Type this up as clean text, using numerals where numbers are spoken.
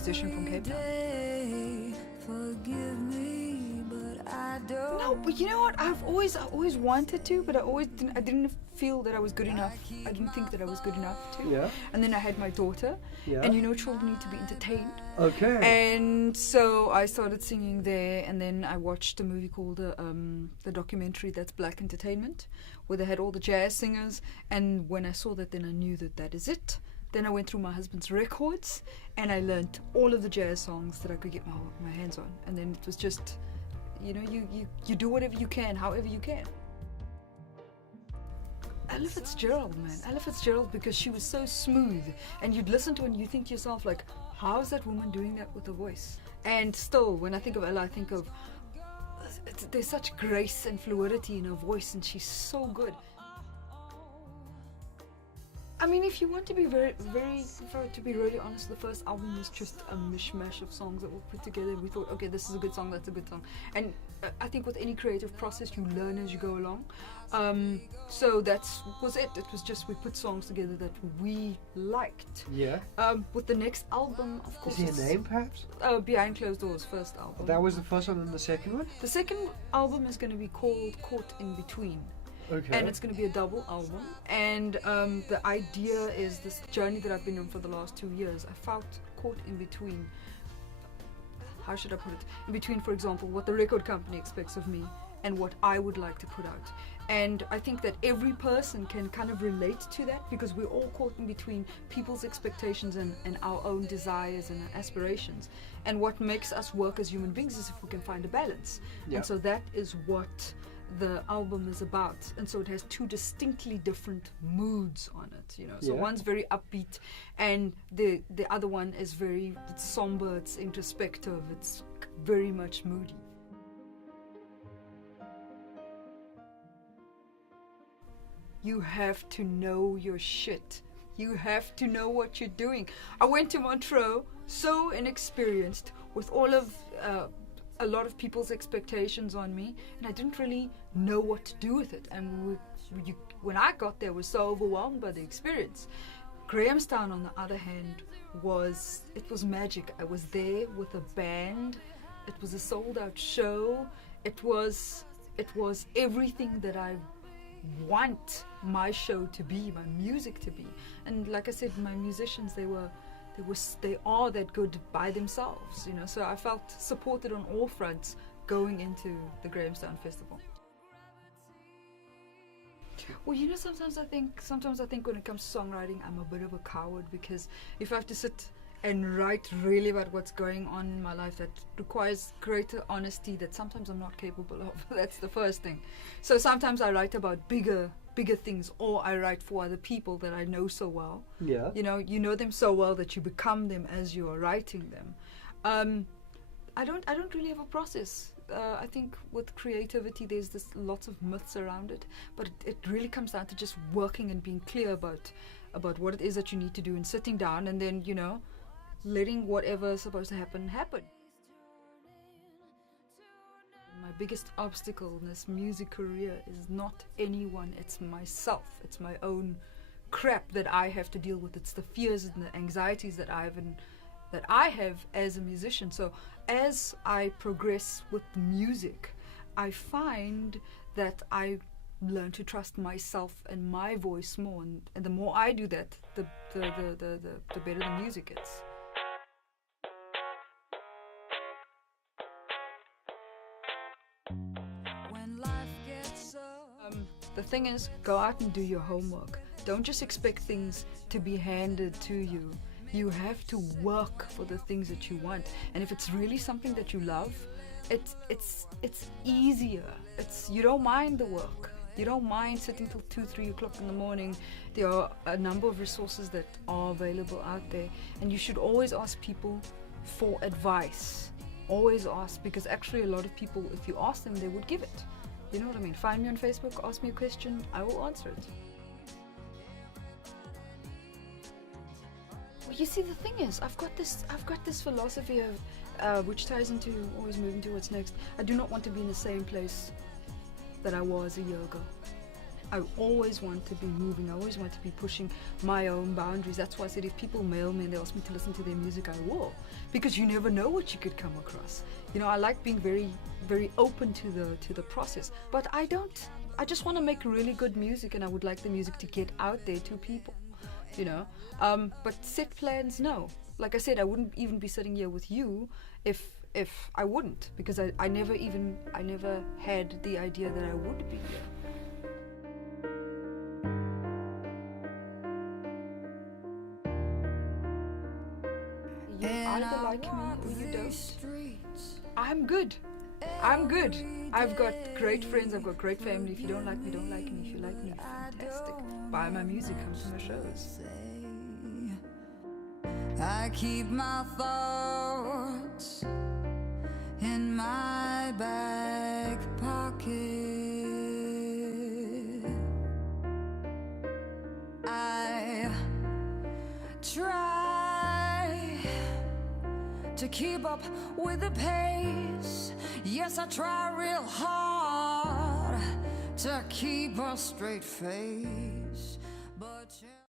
musician from Cape Town. Forgive me, but I don't. No, but you know what? I always wanted to, but I didn't feel that I was good enough. I didn't think that I was good enough to. Yeah. And then I had my daughter, Yeah. and children need to be entertained. Okay. And so I started singing there, and then I watched a movie called the documentary That's Black Entertainment, where they had all the jazz singers. And when I saw that, then I knew that is it. Then I went through my husband's records, and I learned all of the jazz songs that I could get my hands on. And then it was just, you do whatever you can, however you can. Ella Fitzgerald, man. Ella Fitzgerald, because she was so smooth, and you'd listen to her and you think to yourself, like, how is that woman doing that with her voice? And still, when I think of Ella, I think of there's such grace and fluidity in her voice, and she's so good. I mean, if you want to be to be really honest, the first album was just a mishmash of songs that were put together. We thought, okay, this is a good song, that's a good song. And I think with any creative process, you learn as you go along. So that was it. It was just we put songs together that we liked. Yeah. With the next album, of course. Is he a name, perhaps? Behind Closed Doors, first album. That was the first one, and the second one? The second album is going to be called Caught in Between. Okay. And it's going to be a double album. And the idea is this journey that I've been on for the last 2 years. I felt caught in between. How should I put it? In between, for example, what the record company expects of me and what I would like to put out. And I think that every person can kind of relate to that, because we're all caught in between people's expectations and our own desires and aspirations. And what makes us work as human beings is if we can find a balance. Yeah. And so that is what the album is about. And so it has two distinctly different moods on it, So Yeah. one's very upbeat, and the other one is it's somber, it's introspective, it's very much moody. You have to know your shit. You have to know what you're doing. I went to Montreux so inexperienced with all of a lot of people's expectations on me, and I didn't really know what to do with it. And when I got there, I was so overwhelmed by the experience. Grahamstown, on the other hand, was magic. I was there with a band. It was a sold-out show. It was everything that I want my show to be, my music to be. And like I said, my musicians, they are that good by themselves, So I felt supported on all fronts going into the Grahamstown Festival. Well, sometimes I think when it comes to songwriting, I'm a bit of a coward, because if I have to sit and write really about what's going on in my life, that requires greater honesty that sometimes I'm not capable of. That's the first thing. So sometimes I write about bigger things, or I write for other people that I know so well. Yeah. You know them so well that you become them as you are writing them. I don't really have a process. I think with creativity, there's lots of myths around it, but it really comes down to just working and being clear about what it is that you need to do, and sitting down, and then letting whatever is supposed to happen. My biggest obstacle in this music career is not anyone, it's myself. It's my own crap that I have to deal with. It's the fears and the anxieties that I have as a musician. So as I progress with the music, I find that I learn to trust myself and my voice more, and the more I do that, the better the music is. The thing is, go out and do your homework. Don't just expect things to be handed to you. You have to work for the things that you want. And if it's really something that you love, it's easier. You don't mind the work. You don't mind sitting till 2-3 o'clock in the morning. There are a number of resources that are available out there, and you should always ask people for advice. Always ask, because actually a lot of people, if you ask them, they would give it. You know what I mean? Find me on Facebook, ask me a question, I will answer it. Well, you see, the thing is, I've got this philosophy of which ties into always moving to what's next. I do not want to be in the same place that I was a year ago. I always want to be moving. I always want to be pushing my own boundaries. That's why I said if people mail me and they ask me to listen to their music, I will, because you never know what you could come across. You know, I like being very, very open to the process. But I don't. I just want to make really good music, and I would like the music to get out there to people. You know, but set plans, no. Like I said, I wouldn't even be sitting here with you if I wouldn't, because I never had the idea that I would be here. You either like me or you don't. I'm good. I've got great friends, I've got great family. If you don't like me, don't like me. If you like me, fantastic. Buy my music, come to my shows. I keep my thoughts in my back pocket. I try to keep up with the pace. Yes, I try real hard to keep a straight face.